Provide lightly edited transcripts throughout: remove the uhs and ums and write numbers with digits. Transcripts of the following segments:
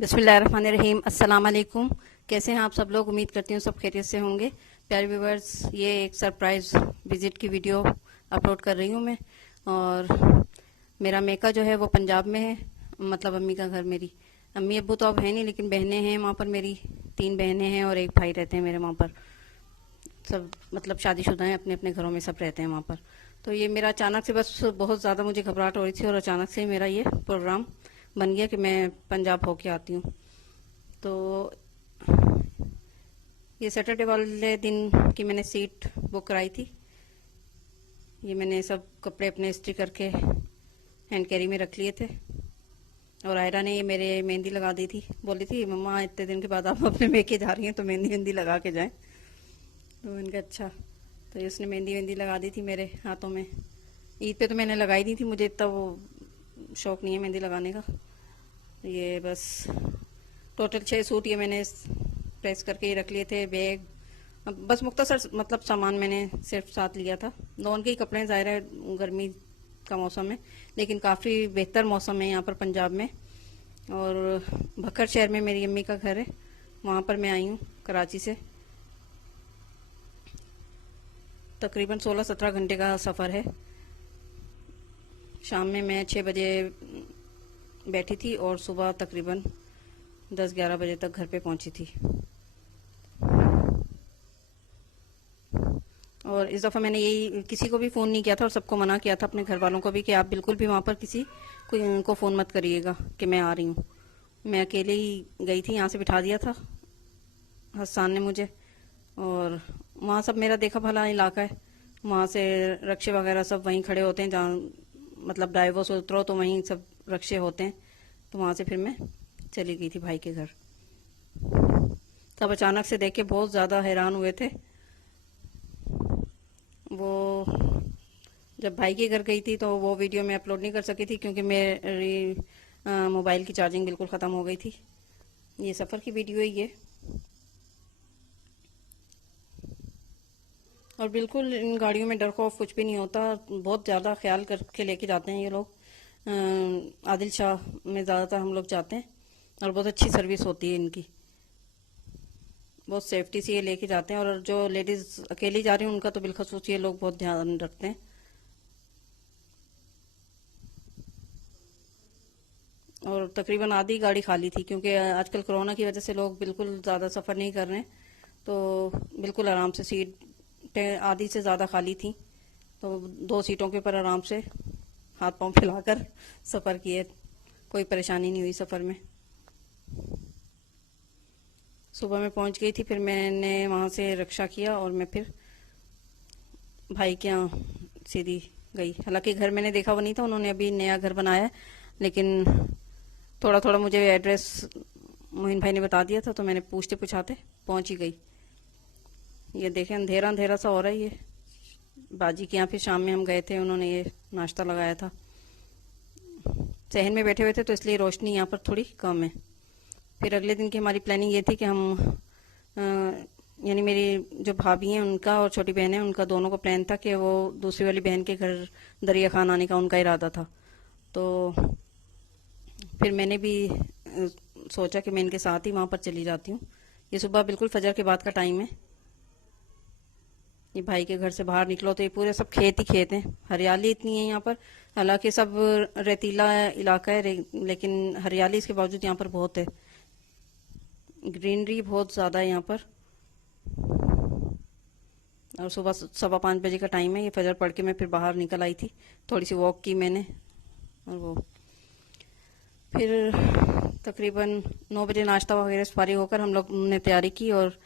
बिस्मिल्लाहिर्रहमानिर्रहीम। अस्सलाम वालेकुम। कैसे हैं आप सब लोग? उम्मीद करती हूँ सब खैरियत से होंगे। प्यारे व्यूवर्स, ये एक सरप्राइज़ विज़िट की वीडियो अपलोड कर रही हूँ मैं। और मेरा मेका जो है वो पंजाब में है, मतलब अम्मी का घर। मेरी अम्मी अब्बू तो अब है नहीं, लेकिन बहनें हैं वहाँ पर। मेरी 3 बहनें हैं और एक भाई रहते हैं मेरे वहाँ पर। सब मतलब शादीशुदा हैं, अपने अपने घरों में सब रहते हैं वहाँ पर। तो ये मेरा अचानक से, बस बहुत ज़्यादा मुझे घबराहट हो रही थी और अचानक से मेरा ये प्रोग्राम बन गया कि मैं पंजाब होके आती हूँ। तो ये सैटरडे वाले दिन की मैंने सीट बुक कराई थी। ये मैंने सब कपड़े अपने इस्त्री करके हैंड कैरी में रख लिए थे। और आयरा ने ये मेरे मेहंदी लगा दी थी। बोली थी मम्मा इतने दिन के बाद आप अपने मेके जा रही हैं तो मेहंदी वेंदी लगा के जाएं। तो मैंने कहा अच्छा। तो उसने मेहंदी वेंदी लगा दी थी मेरे हाथों में। ईद पे तो मैंने लगाई दी थी, मुझे इतना वो शौक नहीं है मेहंदी लगाने का। ये बस टोटल 6 सूट ये मैंने प्रेस करके ही रख लिए थे। बैग, अब बस मुख्तसर मतलब सामान मैंने सिर्फ साथ लिया था। लॉन के ही कपड़े, ज़ाहिर है गर्मी का मौसम है, लेकिन काफ़ी बेहतर मौसम है यहाँ पर पंजाब में। और भक्खर शहर में मेरी अम्मी का घर है, वहाँ पर मैं आई हूँ कराची से। तकरीबन 16-17 घंटे का सफ़र है। शाम में मैं 6 बजे बैठी थी और सुबह तकरीबन 10-11 बजे तक घर पे पहुंची थी। और इस दफ़ा मैंने यही किसी को भी फ़ोन नहीं किया था और सबको मना किया था, अपने घर वालों को भी, कि आप बिल्कुल भी वहाँ पर किसी को फ़ोन मत करिएगा कि मैं आ रही हूँ। मैं अकेले ही गई थी, यहाँ से बिठा दिया था हसन ने मुझे। और वहाँ सब मेरा देखा भला इलाका है, वहाँ से रक्शे वगैरह सब वहीं खड़े होते हैं, जहाँ मतलब ड्राइवर से उतरो तो वहीं सब रक्शे होते हैं। तो वहाँ से फिर मैं चली गई थी भाई के घर। तब अचानक से देख के बहुत ज़्यादा हैरान हुए थे। वो जब भाई के घर गई थी तो वो वीडियो मैं अपलोड नहीं कर सकी थी, क्योंकि मेरी मोबाइल की चार्जिंग बिल्कुल ख़त्म हो गई थी। ये सफ़र की वीडियो है ये। और बिल्कुल इन गाड़ियों में डर खौफ कुछ भी नहीं होता, बहुत ज़्यादा ख्याल करके लेके जाते हैं ये लोग। आदिल शाह में ज़्यादातर हम लोग जाते हैं और बहुत अच्छी सर्विस होती है इनकी। बहुत सेफ्टी से ये लेके जाते हैं। और जो लेडीज़ अकेली जा रही हैं उनका तो बिलखसूस ये लोग बहुत ध्यान रखते हैं। और तकरीबन आधी गाड़ी खाली थी, क्योंकि आजकल कोरोना की वजह से लोग बिल्कुल ज़्यादा सफ़र नहीं कर रहे हैं। तो बिल्कुल आराम से सीटें आधी से ज़्यादा खाली थी। तो 2 सीटों के ऊपर आराम से हाथ पांव फैलाकर सफ़र किए, कोई परेशानी नहीं हुई सफ़र में। सुबह में पहुंच गई थी, फिर मैंने वहाँ से रिक्शा किया और मैं फिर भाई के यहाँ सीधी गई। हालांकि घर मैंने देखा वो नहीं था, उन्होंने अभी नया घर बनाया है, लेकिन थोड़ा थोड़ा मुझे एड्रेस मोहिन भाई ने बता दिया था, तो मैंने पूछते पूछाते पहुंच ही गई। ये देखें अंधेरा अंधेरा सा हो रहा है। ये बाजी के यहाँ फिर शाम में हम गए थे, उन्होंने ये नाश्ता लगाया था। सहन में बैठे हुए थे तो इसलिए रोशनी यहाँ पर थोड़ी कम है। फिर अगले दिन की हमारी प्लानिंग ये थी कि हम यानी मेरी जो भाभी हैं उनका और छोटी बहन है उनका, दोनों को प्लान था कि वो दूसरी वाली बहन के घर दरिया खान आने का उनका इरादा था। तो फिर मैंने भी सोचा कि मैं इनके साथ ही वहाँ पर चली जाती हूँ। ये सुबह बिल्कुल फजर के बाद का टाइम है। ये भाई के घर से बाहर निकलो तो ये पूरे सब खेत ही खेत हैं, हरियाली इतनी है यहाँ पर। हालांकि सब रेतीला इलाका है, लेकिन हरियाली इसके बावजूद यहाँ पर बहुत है, ग्रीनरी बहुत ज़्यादा है यहाँ पर। और सुबह 5:15 बजे का टाइम है। ये फजर पढ़ के मैं फिर बाहर निकल आई थी, थोड़ी सी वॉक की मैंने। और वो फिर तकरीबन 9 बजे नाश्ता वगैरह से फारिग होकर हम लोग ने तैयारी की। और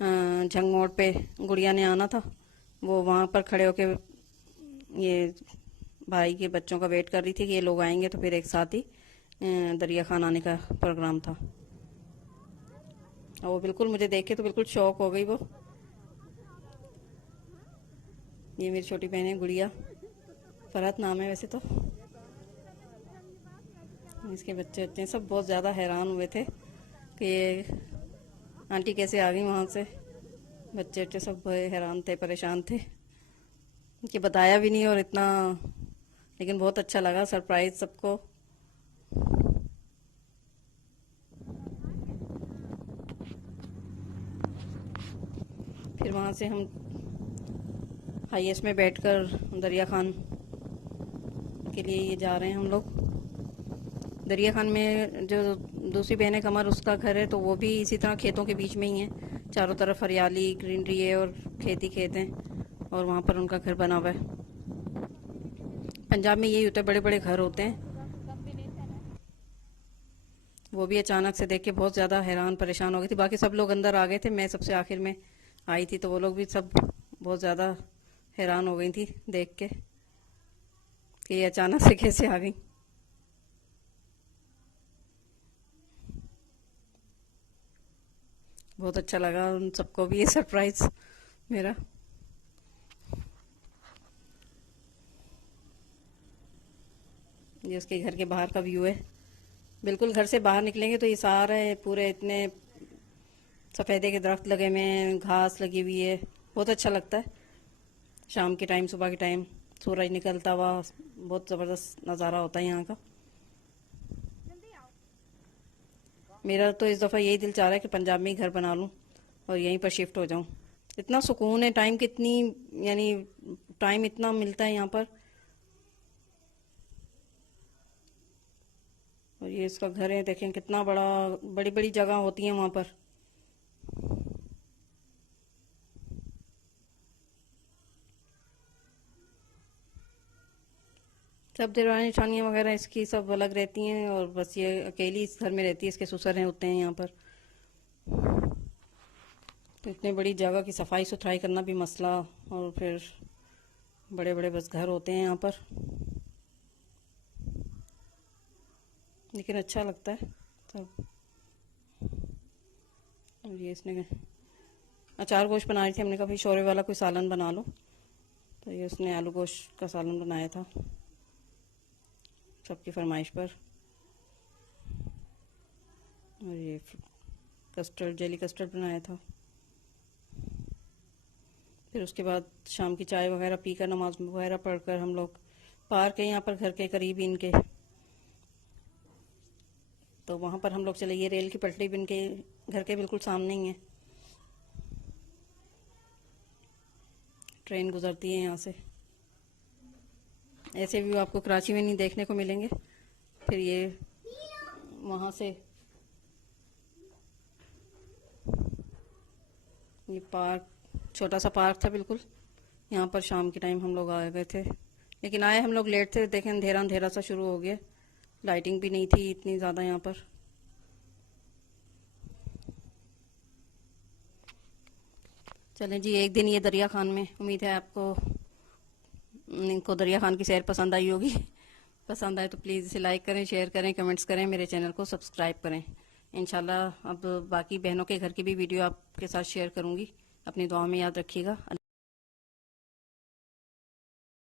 झंग मोड़ पे गुड़िया ने आना था, वो वहाँ पर खड़े होके ये भाई के बच्चों का वेट कर रही थी कि ये लोग आएंगे तो फिर एक साथ ही दरिया खान आने का प्रोग्राम था। और वो बिल्कुल मुझे देख के तो बिल्कुल शौक हो गई वो। ये मेरी छोटी बहन है गुड़िया, फरहत नाम है वैसे तो। इसके बच्चे बच्चे सब बहुत ज़्यादा हैरान हुए थे कि ये आंटी कैसे आ गई वहाँ से। बच्चे बच्चे सब हैरान थे, परेशान थे कि बताया भी नहीं और इतना। लेकिन बहुत अच्छा लगा सरप्राइज सबको। फिर वहाँ से हम हाईएस्ट में बैठकर दरिया खान के लिए ये जा रहे हैं हम लोग। दरिया खान में जो दूसरी बहन है कमर, उसका घर है, तो वो भी इसी तरह खेतों के बीच में ही है। चारों तरफ हरियाली ग्रीनरी है और खेती खेत हैं, और वहाँ पर उनका घर बना हुआ है। पंजाब में यही होता है, बड़े बड़े घर होते हैं। वो भी अचानक से देख के बहुत ज़्यादा हैरान परेशान हो गई थी। बाकी सब लोग अंदर आ गए थे, मैं सबसे आखिर में आई थी, तो वो लोग भी सब बहुत ज़्यादा हैरान हो गई थी देख के कि ये अचानक से कैसे आ गई। बहुत अच्छा लगा उन सबको भी ये सरप्राइज मेरा। ये उसके घर के बाहर का व्यू है। बिल्कुल घर से बाहर निकलेंगे तो ये सारे पूरे इतने सफ़ेदे के दरख्त लगे हुए हैं, घास लगी हुई है, बहुत अच्छा लगता है। शाम के टाइम, सुबह के टाइम सूरज निकलता हुआ बहुत ज़बरदस्त नज़ारा होता है यहाँ का। मेरा तो इस दफ़ा यही दिल चाह रहा है कि पंजाब में ही घर बना लूँ और यहीं पर शिफ्ट हो जाऊँ। इतना सुकून है, टाइम कितनी, यानी टाइम इतना मिलता है यहाँ पर। और ये इसका घर है, देखें कितना बड़ा, बड़ी बड़ी जगह होती है वहाँ पर। सब दरानी वगैरह इसकी सब अलग रहती हैं, और बस ये अकेली इस घर में रहती है। इसके ससुर हैं, होते हैं यहाँ पर। तो इतनी बड़ी जगह की सफाई सुथराई करना भी मसला, और फिर बड़े बड़े बस घर होते हैं यहाँ पर, लेकिन अच्छा लगता है सब। और ये इसने अचार गोश्त बना रही थी, हमने कहा भाई शोरबे वाला कोई सालन बना लो, तो ये उसने आलू गोश्त का सालन बनाया था सबकी फरमाइश पर। और ये कस्टर्ड, जेली कस्टर्ड बनाया था। फिर उसके बाद शाम की चाय वगैरह पीकर, नमाज वगैरह पढ़कर हम लोग पार्क है यहाँ पर घर के करीब ही इनके, तो वहाँ पर हम लोग चले। ये रेल की पटरी भी इनके घर के बिल्कुल सामने ही है, ट्रेन गुजरती है यहाँ से। ऐसे व्यू आपको कराची में नहीं देखने को मिलेंगे। फिर ये वहाँ से ये पार्क, छोटा सा पार्क था बिल्कुल। यहाँ पर शाम के टाइम हम लोग आ गए थे, लेकिन आए हम लोग लेट थे। देखें अंधेरा अंधेरा सा शुरू हो गया, लाइटिंग भी नहीं थी इतनी ज़्यादा यहाँ पर। चलें जी, एक दिन ये दरिया खान में, उम्मीद है आपको इनको दरिया खान की सैर पसंद आई होगी। पसंद आए तो प्लीज़ इसे लाइक करें, शेयर करें, कमेंट्स करें, मेरे चैनल को सब्सक्राइब करें। इंशाल्लाह अब बाकी बहनों के घर की भी वीडियो आपके साथ शेयर करूँगी। अपनी दुआ में याद रखिएगा।